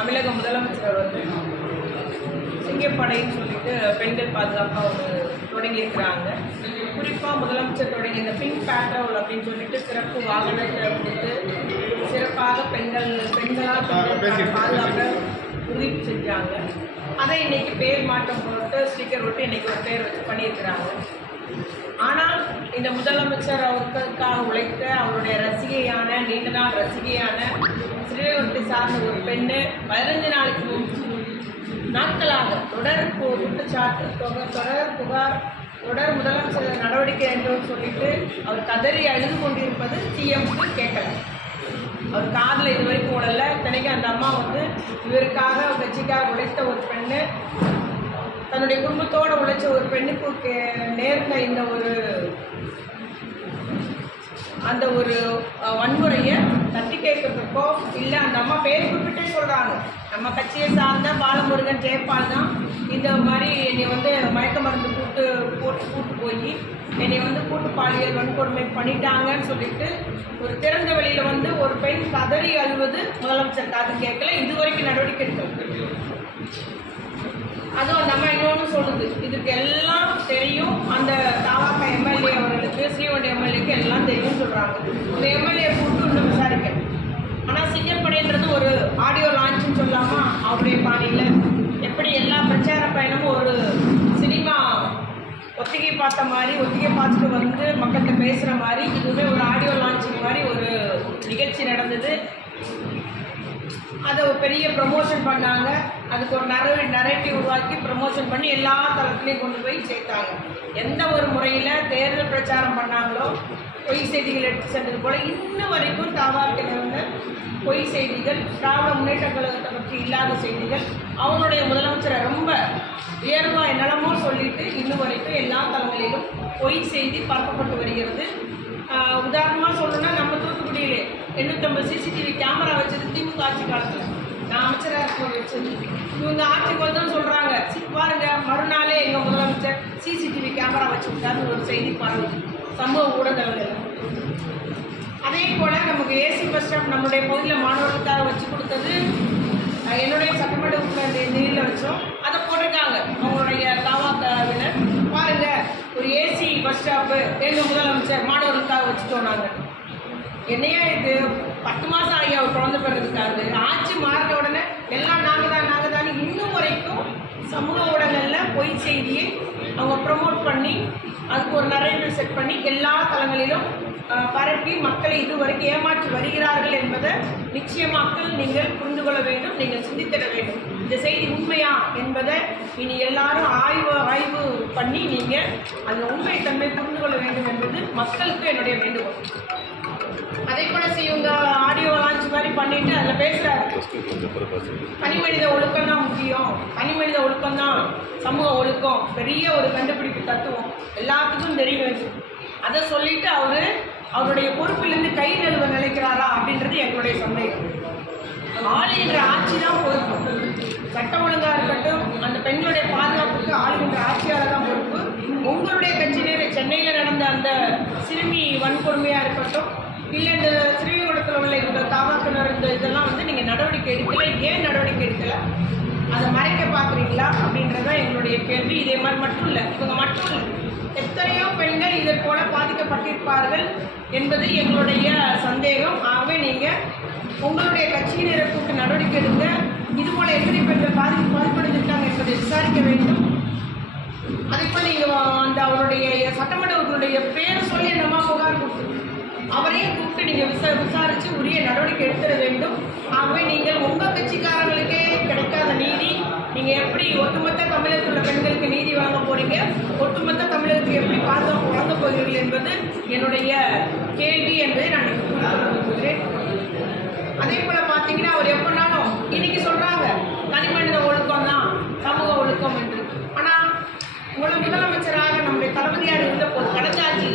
தமிழக முதலமைச்சர் வந்து சிங்கப்படைன்னு சொல்லிட்டு பெண்கள் பாதுகாப்பாக ஒரு தொடங்கியிருக்கிறாங்க. குறிப்பாக முதலமைச்சர் தொடங்கி இந்த பிங்க் பேட்ரோல் அப்படின்னு சொல்லிட்டு சிறப்பு வாகனத்தை கொடுத்து சிறப்பாக பெண்களாக பாதுகாப்பை உறுதி செஞ்சாங்க. அதை இன்னைக்கு பேர் மாற்றம் போட்டு ஸ்டிக்கர் விட்டு இன்னைக்கு ஒரு பேர் வச்சு பண்ணியிருக்கிறாங்க. ஆனால் இந்த முதலமைச்சர் அவருக்காக உழைத்த அவருடைய ரசிகையான நீண்ட நாள் ரசிகையான ஸ்ரீவில்லிபுத்தூரை சார்ந்த ஒரு பெண்ணு 15 நாட்களாக தொடர் குற்றச்சாட்டு தொடர் புகார் தொடர் முதலமைச்சர் நடவடிக்கை என்று சொல்லிட்டு அவர் கதறி அழுது கொண்டிருப்பது சிஎம்க்கு கேட்கல. அவர் காதில் இது வரைக்கும் உடல. இத்தனைக்கும் அந்த அம்மா வந்து இவருக்காக கட்சிக்காக உழைத்த ஒரு பெண்ணு, தன்னுடைய குடும்பத்தோடு உழைச்ச ஒரு பெண்ணுக்கு நேர்ந்த இந்த அந்த ஒரு வன்முறையை தட்டி கேட்கறதுக்கோ இல்லை அந்த அம்மா பேர் குறிப்பிட்டே சொல்கிறாங்க, நம்ம கட்சியை சார்ந்த பாலமுருகன் ஜெயபால் தான் இந்த மாதிரி என்னை வந்து மயக்க மருந்து கூட்டு போய் என்னை வந்து கூட்டு பாலியல் வன்கொடுமை பண்ணிட்டாங்கன்னு சொல்லிட்டு ஒரு திறந்த வெளியில் வந்து ஒரு பெண் கதறி அழுவது முதலமைச்சர் காது கேட்கல. இதுவரைக்கும் நடவடிக்கை எடுக்கல. அதுவும் அந்த அம்மா இன்னொன்று சொல்லுது, இதுக்கு எல்லாம் தெரியும், அந்த தாவாக்கா எம்எல்ஏ அவர்களுக்கு ஸ்ரீவண்டி எம்எல்ஏக்கு எல்லாம் தெரியும்னு சொல்கிறாங்க. இந்த எம்எல்ஏ கூப்பிட்டு இன்னும் விசாரிக்க. ஆனால் சிங்கப்படைன்றது ஒரு ஆடியோ லான்ச்சுன்னு சொல்லாமல் அவருடைய பாணியில் எப்படி எல்லா பிரச்சார பயணமும் ஒரு சினிமா ஒத்திகை பார்த்த மாதிரி ஒத்திகை பார்த்துட்டு வந்து மக்கள்கிட்ட பேசுகிற மாதிரி இதுவே ஒரு ஆடியோ லான்ச்சிங் மாதிரி ஒரு நிகழ்ச்சி நடந்தது. அதை ஒரு பெரிய ப்ரமோஷன் பண்ணாங்க. அதுக்கு ஒரு நரேட்டிவ் உருவாக்கி ப்ரமோஷன் பண்ணி எல்லா தளத்துலேயும் கொண்டு போய் சேர்த்தாங்க. எந்த ஒரு முறையில் தேர்தல் பிரச்சாரம் பண்ணாங்களோ பொய் செய்திகள் எடுத்து சென்றது போல் இன்னும் வரைக்கும் தாவாக்கிற பொய் செய்திகள், திராவிட முன்னேற்ற கழகத்தை பற்றி இல்லாத செய்திகள், அவங்களுடைய முதலமைச்சரை ரொம்ப உயர்வாக என்னென்னமோ சொல்லிட்டு இன்னும் வரைக்கும் எல்லா தளங்களிலும் பொய் செய்தி பரப்பப்பட்டு வருகிறது. உதாரணமாக சொல்லணும்னா நம்ம தூத்துக்குடியிலே 850 சிசிடிவி கேமரா வச்சது திமுக ஆட்சி காலத்தில் நான் அமைச்சராக இருக்கும் வச்சது. இவங்க ஆட்சிக்கு வந்து சொல்கிறாங்க, பாருங்க மறுநாளே எங்கள் முதலமைச்சர் சிசிடிவி கேமரா வச்சுக்கிட்டாருன்னு ஒரு செய்தி பரவுது சமூக ஊடகங்கள். அதே போல் நமக்கு ஏசி பஸ் ஸ்டாப் நம்முடைய பகுதியில் மாணவர்களுக்காக வச்சு கொடுத்தது என்னுடைய சட்டமன்ற உறுப்பினர் நிதியில் வச்சோம். அதை போட்டிருக்காங்க அவங்களுடைய தாவாவினர், பாருங்க ஒரு ஏசி பஸ் ஸ்டாப்பு எங்கள் முதலமைச்சர் மாணவர்களுக்காக வச்சுட்டோம். நாங்கள் என்னையா இது 10 மாதம் ஆகி அவர் குழந்தை பெறதுக்காக ஆட்சி மாறின உடனே எல்லாம் நாங்கள் தான் இன்னும் வரைக்கும் சமூக ஊடகங்களில் பொய் செய்தியை அவங்க ப்ரமோட் பண்ணி அதுக்கு ஒரு நரேட்டிவ் செட் பண்ணி எல்லா தளங்களிலும் பரப்பி மக்களை இதுவரைக்கும் ஏமாற்றி வருகிறார்கள் என்பதை நிச்சயமாக்கள் நீங்கள் புரிந்து கொள்ள வேண்டும், நீங்கள் சிந்தித்திட வேண்டும். இந்த செய்தி உண்மையா என்பதை இனி எல்லாரும் ஆய்வு பண்ணி நீங்கள் அந்த உண்மைத்தன்மை புரிந்து கொள்ள வேண்டும் என்பது மக்களுக்கு என்னுடைய வேண்டுகோள். அதே போல இவங்க ஆடியோ லான்ச் மாதிரி பண்ணிட்டு அதில் பேசுகிறாரு, தனி மனித ஒழுக்கம் தான் முக்கியம், தனி மனித ஒழுக்கம் தான் சமூக ஒழுக்கம், பெரிய ஒரு கண்டுபிடிப்பு தத்துவம் எல்லாத்துக்கும் தெரிய வேண்டும். அதை சொல்லிட்டு அவருடைய பொறுப்பிலிருந்து கை நழுவ நினைக்கிறாரா அப்படின்றது எங்களுடைய சந்தேகம். ஆளுகின்ற ஆட்சி தான் பொறுப்பு, சட்டம் ஒழுங்காக இருக்கட்டும், அந்த பெண்களுடைய பாதுகாப்புக்கு ஆளுகின்ற ஆட்சியாளர் தான் பொறுப்பு. உங்களுடைய கட்சியினர் சென்னையில் நடந்த அந்த சிறுமி வன்கொடுமையாக இருக்கட்டும், இல்லை இந்த ஸ்ரீவில்லிபுத்தூரில் உள்ள இவங்க தாவாக்கினர் இதெல்லாம் வந்து நீங்கள் நடவடிக்கை எடுக்கல, ஏன் நடவடிக்கை எடுக்கல, அதை மறைக்க பார்க்குறீங்களா அப்படின்றதான் எங்களுடைய கேள்வி. இதே மாதிரி மட்டும் இல்லை, இவங்க மட்டும் இல்லை, எத்தனையோ பெண்கள் இதை போல பாதிக்கப்பட்டிருப்பார்கள் என்பது எங்களுடைய சந்தேகம். ஆகவே நீங்கள் உங்களுடைய கட்சியினரை கூப்பிட்டு நடவடிக்கை எடுக்க, இதுபோல் எத்தனை பெண்கள் பாதிப்படைஞ்சிருக்காங்க என்பதை விசாரிக்க வேண்டும். அதேபோல் நீங்கள் அந்த அவருடைய சட்டமன்ற உறுப்பினருடைய பேரை சொல்லி என்னமா புகார் கொடுத்து அவரையும் கூப்பிட்டு நீங்கள் விசாரித்து உரிய நடவடிக்கை எடுத்துட வேண்டும். ஆகவே நீங்கள் உங்கள் கட்சிக்காரங்களுக்கே கிடைக்காத நீதி நீங்கள் எப்படி ஒட்டுமொத்த தமிழகத்தில் உள்ள பெண்களுக்கு நீதி வழங்க போறீங்க, ஒட்டுமொத்த தமிழகத்துக்கு எப்படி பாதுகாப்பு வழங்க போகிறீர்கள் என்பது என்னுடைய கேள்வி என்பதை நான் விரும்புகிறேன். அதே போல் பார்த்தீங்கன்னா அவர் எப்படினாலும் இன்னைக்கு சொல்கிறாங்க தனிமனித ஒழுக்கம் தான் சமூக ஒழுக்கம் என்று. ஆனால் உங்களை முதலமைச்சராக நம்முடைய தளபதியார் இருந்த போது கடந்தாச்சு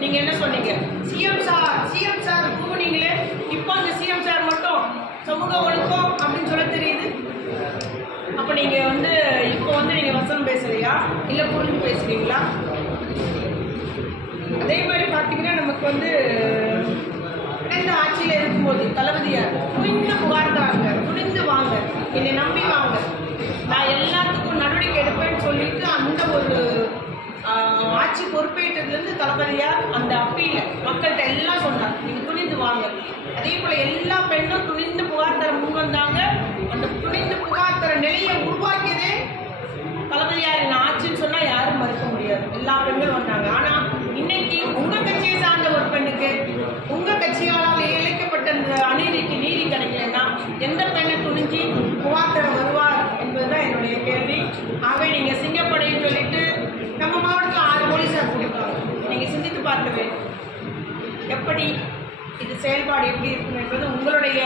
நீங்கள் என்ன சொன்னீங்க, சிஎம் சார் கூப்பினீங்களே, இப்போ அந்த சிஎம் சார் மட்டும் சமூக ஒழுக்கம் அப்படின்னு சொல்ல தெரியுது. அப்போ நீங்கள் இப்போ நீங்கள் வசனம் பேசுறியா இல்லை புரிஞ்சு பேசுகிறீங்களா? அதே மாதிரி பார்த்தீங்கன்னா நமக்கு கடந்த ஆட்சியில் இருக்கும்போது தளபதியார் துணிந்து புகார் தராங்க, துணிந்து வாங்க, ஆட்சி பொறுப்பேற்றதுலேருந்து தளபதியார் அந்த அப்பீல மக்கள்கிட்ட எல்லாம் சொன்னார், நீங்கள் துணிந்து வாங்க. அதே போல் எல்லா பெண்ணும் துணிந்து புகார் தர முன் வந்தாங்க. அந்த துணிந்து புகார் தர நிலையை உருவாக்கியதே தளபதியாரின் ஆட்சின்னு சொன்னால் யாரும் மறுக்க முடியாது. எல்லா பெண்களும் வந்தாங்க. ஆனால் இன்னைக்கு உங்கள் கட்சியை சார்ந்த ஒரு பெண்ணுக்கு உங்கள் கட்சியால் இழைக்கப்பட்ட அந்த அநீதிக்கு நீதி கிடைக்கலன்னா எந்த பெண்ணை துணிஞ்சு புகார் தர வருவார் என்பதுதான் என்னுடைய கேள்வி. ஆகவே நீங்கள் சிங்கப்படைன்னு சொல்லிட்டு நம்ம மாவட்டத்தில் 6 போலீஸார் கொடுப்பாங்க. நீங்கள் சிந்தித்து பார்க்க வேண்டும், எப்படி இது செயல்பாடு எப்படி இருக்கும் என்பது உங்களுடைய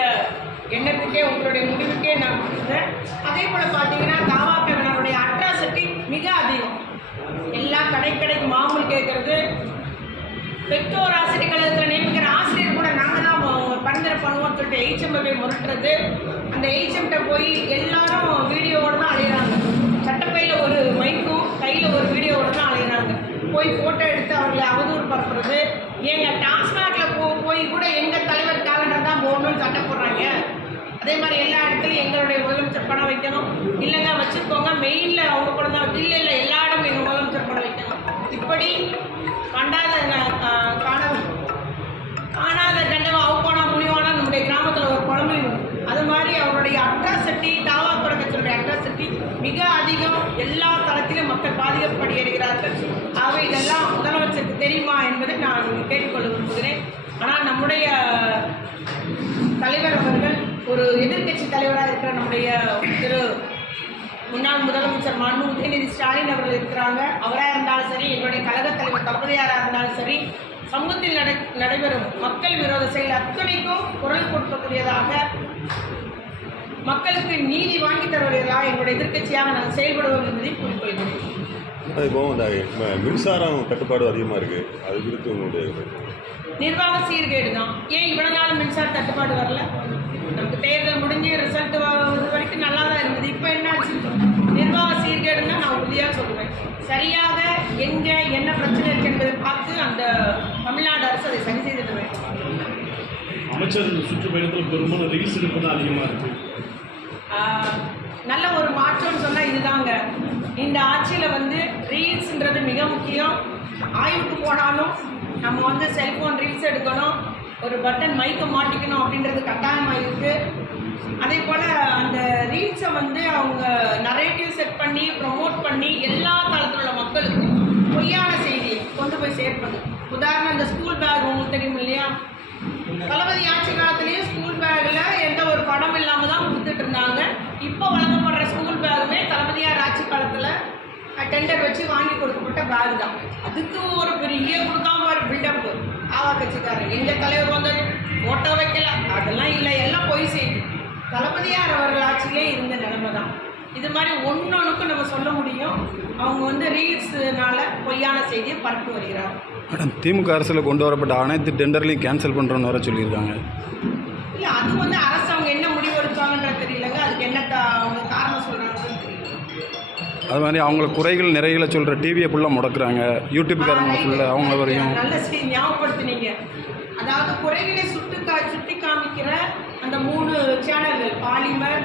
எண்ணத்துக்கே உங்களுடைய முடிவுக்கே நான் கொடுக்குறேன். அதே போல் பார்த்தீங்கன்னா தாவாக்கவினருடைய அட்ராசிட்டி மிக அதிகம். எல்லா கடைக்கு மாமூல் கேட்கறது, பெற்றோர் ஆசிரியர்களுக்கு நியமிக்கிற ஆசிரியர் கூட நாங்கள் தான் பரிந்துரை பண்ணுவோம்னு சொல்லிட்டு HM முரட்டுறது. அந்த HMகிட்ட போய் எல்லாரும் வீடியோவோடு தான் அலையிறாங்க. சட்டப்பையில் ஒரு மைக்கும் கையில் ஒரு வீடியோவோடு தான் அலையிறாங்க. போய் ஃபோட்டோ எடுத்து அவர்களை அவதூறு பரப்புறது. எங்கள் டாஸ்மாகில் போய் கூட எங்கள் தலைவர் கேலண்டர் தான் போகணும்னு சட்டை போடுறாங்க. அதே மாதிரி எல்லா இடத்துலையும் எங்களுடைய முதலமைச்சர் படம் வைக்கணும், இல்லைங்க வச்சுருக்கோங்க மெயினில் அவங்க படம் தான், இல்லை எல்லா இடமும் எங்கள் முதலமைச்சர் படம் வைக்கணும். இப்படி காணாத கண்டவ அவுப்பானா முடிவானா நம்முடைய கிராமத்தில் ஒரு பழமொழி. அது மாதிரி அவருடைய அட்ராசிட்டி, தாவா கட்சியுடைய அட்ராசிட்டி மிக அதிகம். எல்லா தளத்திலும் மக்கள் பாதிக்கப்படுகிறார்கள். ஆகவே இதெல்லாம் முதலமைச்சருக்கு தெரியுமா என்பதை நான் கேட்டுக்கொள்ள விரும்புகிறேன். ஆனால் நம்முடைய தலைவர் அவர்கள் ஒரு எதிர்க்கட்சி தலைவராக இருக்கிற நம்முடைய முன்னாள் முதலமைச்சர் மாண்பு உதயநிதி ஸ்டாலின் அவர்கள் இருக்கிறாங்க. அவராக இருந்தாலும் சரி, எங்களுடைய கழகத் தலைவர் தளபதியாராக இருந்தாலும் சரி, சமூகத்தில் நடைபெறும் மக்கள் விரோத செயல் அத்தனைக்கும் குரல் கொடுக்கக்கூடியதாக, மக்களுக்கு நீதி வாங்கி தருவதாக எங்களுடைய எதிர்க்கட்சியாக நாங்கள் செயல்படுவோம் என்பதை குறிப்பிடுகிறேன். இப்போ இந்த மின்சாரம் கட்டுப்பாடு அதிகமாக இருக்குது, அது குறித்து உங்களுடைய நிர்வாக சீர்கேடு தான். ஏன் இவ்வளவு நாள் மின்சார தட்டுப்பாடு வரல? நமக்கு தேர்தல் முடிஞ்சு ரிசல்ட் வரைக்கும் நல்லா தான் இருந்தது. இப்போ என்னாச்சு? நிர்வாக சீர்கேடுன்னா நான் உறுதியாக சொல்லுவேன். சரியாக எங்கே என்ன பிரச்சனை இருக்கு என்பதை பார்த்து அந்த தமிழ்நாடு அரசு அதை சரி செய்திட வேண்டும். அமைச்சர் சுற்றுப்பயணத்தில் பெரும்பாலும் ரீல்ஸ் எடுப்பது அதிகமாக இருக்குது. நல்ல ஒரு மாற்றம்னு சொன்னால் இதுதாங்க. இந்த ஆட்சியில் ரீல்ஸ்ன்றது மிக முக்கியம். ஆய்வுக்கு போனாலும் நம்ம செல்ஃபோன் ரீல்ஸ் எடுக்கணும், ஒரு பட்டன் மைக்கை மாட்டிக்கணும் அப்படின்றது கட்டாயமாக இருக்குது. அதே போல் அந்த ரீல்ஸை அவங்க நரேட்டிவ் செட் பண்ணி ப்ரொமோட் பண்ணி எல்லா தளத்தில் உள்ள மக்களுக்கும் பொய்யான செய்தியை கொண்டு போய் சேர்ப்பது. உதாரணம், இந்த ஸ்கூல் பேக் உங்களுக்கு தெரியும் இல்லையா? தளபதி ஆட்சி காலத்திலேயே ஸ்கூல் பேக்கில் எந்த ஒரு படம் இல்லாமல் தான் கொடுத்துட்டு இருந்தாங்க. இப்போ வழங்கப்படுற ஸ்கூல் பேக்குமே தளபதியார் ஆட்சி காலத்தில் டெண்டர் வச்சு வாங்கி கொடுக்கப்பட்ட பேக் தான். அதுக்கு ஒரு பெரிய கொடுக்காம ஒரு பில்டப் ஆவா கட்சிக்காரன். எங்கள் தலைவர் வந்தது ஃபோட்டோ வைக்கல, அதெல்லாம் இல்லை, எல்லாம் பொய் செய்தி. தளபதியார் அவர்கள் ஆட்சியிலே இருந்த நிலைமை தான். இது மாதிரி ஒன்னொன்றுக்கும் நம்ம சொல்ல முடியும். அவங்க ரீல்ஸ்னால பொய்யான செய்தியை பரப்பி வருகிறார். திமுக அரசில் கொண்டு வரப்பட்ட அனைத்து டெண்டர்லையும் கேன்சல் பண்ணுறோன்னு வர சொல்லியிருக்காங்க. இல்லை, அது அரசு அவங்க என்ன முடிவு எடுப்பாங்கன்றது தெரியலங்க. அதுக்கு என்ன அவங்க காரணம் சொல்கிறாங்கன்னு தெரியல. அது மாதிரி அவங்கள குறைகள் நிறைகளை சொல்கிற டிவியை ஃபுல்லாக முடக்குறாங்க. யூடியூப்காரங்க ஃபுல்லாக அவங்க வரையும் நல்ல செய்தி ஞாபகப்படுத்தினீங்க. அதாவது குறைகளை சுட்டி காமிக்கிற அந்த 3 சேனல்கள், பாலிமர்,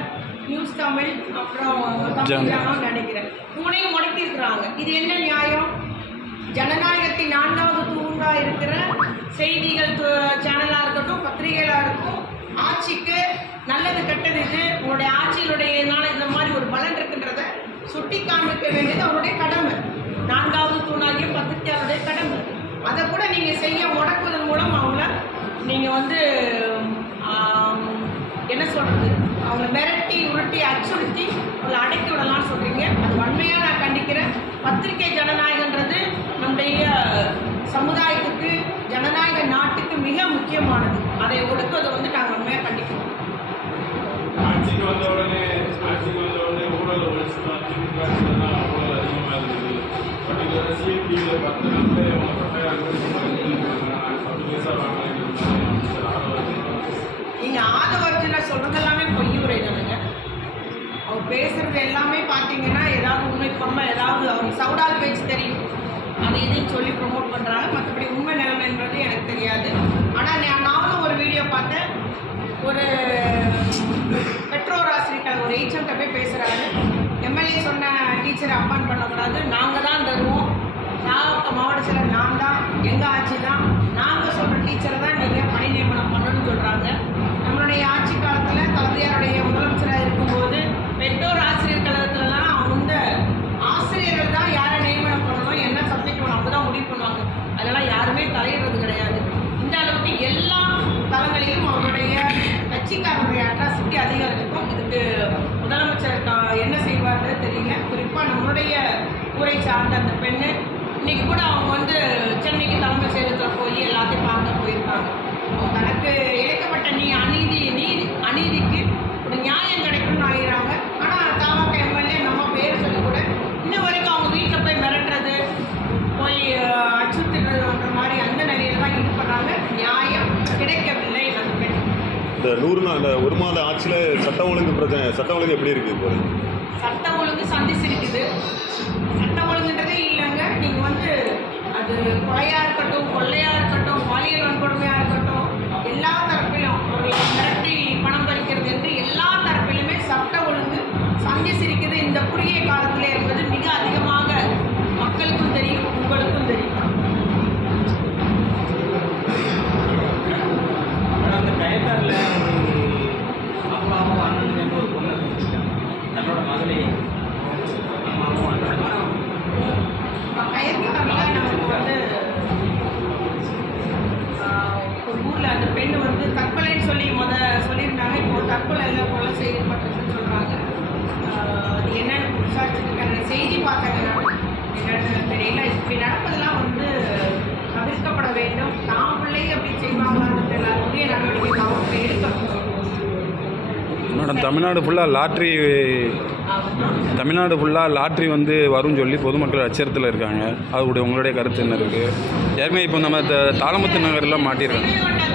நியூஸ் தமிழ், அப்புறம் தமிழ் ஜனம் நினைக்கிறேன், 3ஐயும் முடக்கி இருக்கிறாங்க. இது என்ன நியாயம்? ஜனநாயகத்தின் 4வது தூணாக இருக்கிற செய்திகள் சேனலாக இருக்கட்டும், பத்திரிகைகளாக இருக்கும், ஆட்சிக்கு நல்லது கெட்டது இது உங்களுடைய ஆட்சியினுடையனால இந்த மாதிரி ஒரு பலன் இருக்குன்றத சுட்டி காண்பிக்க வேண்டியது அவருடைய கடமை. 4வது தூணாகிய பத்திரிகையாளருடைய கடமை. அதை கூட நீங்கள் செய்ய முடக்குவதன் மூலம் அவங்கள நீங்கள் என்ன சொல்கிறது, அவங்கள மிரட்டி உருட்டி அச்சுறுத்தி அவங்களை அடக்கி விடலாம்னு சொல்கிறீங்க. அது வன்மையாக நான் கண்டிக்கிறேன். பத்திரிகை ஜனநாயகன்றது நம்முடைய சமுதாயத்துக்கு, ஜனநாயக நாட்டுக்கு மிக முக்கியமானது. அதை ஒடுக்குவதை நாங்கள் வன்மையாக கண்டிக்கிறோம். ஆட்சிக்கு வந்த உடனே ஊழல் ஒழிச்சுதான் திமுக ஊழல் அதிகமாக இருக்குது. பர்டிகுலராக சிஎம்டியில் 10 நாளில் அவங்க நீங்கள் ஆதவர்ஜனை சொல்கிறது எல்லாமே பொய்யுரை தானுங்க. அவர் பேசுகிறது எல்லாமே பார்த்தீங்கன்னா ஏதாவது உண்மை பொறுமை, ஏதாவது அவருக்கு சவுடால் பேச்சு தெரியும், அதை இதையும் சொல்லி ப்ரொமோட் பண்ணுறாங்க. மற்றபடி உண்மை நிலைமைன்றது எனக்கு தெரியாது. ஆனால் நானும் ஒரு வீடியோ பார்த்தேன். ஒரு பெற்றோர் ஆசிரியர் ஒரு HM போய் பேசுகிறாரு. MLA சொன்ன டீச்சரை அப்பாயின்ட் பண்ணக்கூடாது, நாங்கள் தான் தருவோம், மாவட்ட பாடசாலை நான் தான், எங்கள் ஆட்சி தான், நாங்கள் சொல்கிற டீச்சரை தான் நீங்கள் பணி நியமனம் பண்ணணும்னு சொல்கிறாங்க. நம்மளுடைய ஆட்சி காலத்தில் தளபதியாருடைய முதலமைச்சராக இருக்கும்போது பெற்றோர் ஆசிரியர் கழகத்துலலாம் அவங்க ஆசிரியர்கள் தான் யாரை நியமனம் பண்ணணும், என்ன சப்ஜெக்ட் வேணும் அவங்க தான் முடிவு பண்ணுவாங்க. அதெல்லாம் யாருமே தலையிடுறது கிடையாது. இந்த அளவுக்கு எல்லா தளங்களிலும் அவருடைய கட்சிக்காரருடைய அட்ராசிட்டி அதிகம் இருக்கும். இதுக்கு முதலமைச்சர் என்ன செய்வார்னு தெரியல. குறிப்பாக நம்மளுடைய ஊரை சார்ந்த அந்த பெண்ணு இன்னைக்கு கூட அவங்க வந்து சென்னைக்கு தலைமைச் செயலகத்தில் போய் எல்லாத்தையும் பார்க்க போயிருக்காங்க. தனக்கு இழைக்கப்பட்ட அநீதிக்கு ஒரு நியாயம் கிடைக்கும்னு ஆகிறாங்க. ஆனால் தாமக எம்எல்ஏ நம்ம பேர் சொல்லி கூட இன்ன வரைக்கும் அவங்க வீட்டில் போய் மிரட்டுறது, போய் அச்சுறுத்துறதுன்ற மாதிரி அந்த நிலையில தான் ஈடுபடுறாங்க. நியாயம் கிடைக்கவில்லை அந்த பெண். இந்த 100 நாள் இந்த 1 மாத ஆட்சியில் சட்டம் ஒழுங்கு எப்படி இருக்குது இப்போ? சட்டம் ஒழுங்கு சந்திச்சிருக்குது. சட்டம் ஒழுங்குன்றதே இல்லைங்க. நீங்கள் வந்து அது கொலையாக இருக்கட்டும், கொள்ளையாக இருக்கட்டும், பாலியல் வன்கொடுமையாக இருக்கட்டும், எல்லா தரப்பிலும் அவர்களை மிரட்டி பணம் பறிக்கிறது என்று எல்லா தரப்பிலுமே சட்ட ஒழுங்கு சந்திச்சிருக்குது இந்த குறுகிய காலத்தில் என்பது மிக அதிகமாக மக்களுக்கும் தெரியும், உங்களுக்கும் தெரியும். அந்த டயத்தாரில் அப்பாவும் அண்ணன் ஒரு பொண்ணு தன்னோட மகளே அம்மாவும் அண்ணன் கயத்தாரில் நமக்கு வந்து ஒரு ஊரில் அந்த பெண் வந்து தற்கொலைன்னு சொல்லி சொல்லியிருந்தாங்க. இப்போ தற்கொலையில் கொலை செய்யப்பட்டிருக்குன்னு சொல்கிறாங்க. அது என்னென்னு விசாரிச்சுருக்காங்க. செய்தி பார்த்தாங்க. நான் என்னென்னு தெரியல. இப்படி நடப்பதெல்லாம் வந்து தவிர்க்கப்பட வேண்டும். தான் பிள்ளை அப்படி செய்வாங்களான்னு தெரியல. உரிய நடவடிக்கை அவங்க எடுக்கணும். மேடம், தமிழ்நாடு ஃபுல்லாக லாட்ரி வந்து வரும்னு சொல்லி பொதுமக்கள் அச்சத்தில் இருக்காங்க. அதோடைய உங்களுடைய கருத்து என்ன இருக்குது? ஏற்கனவே இப்போ நம்ம தாளமுத்து நகர்லாம் மாட்டியிருக்காங்க.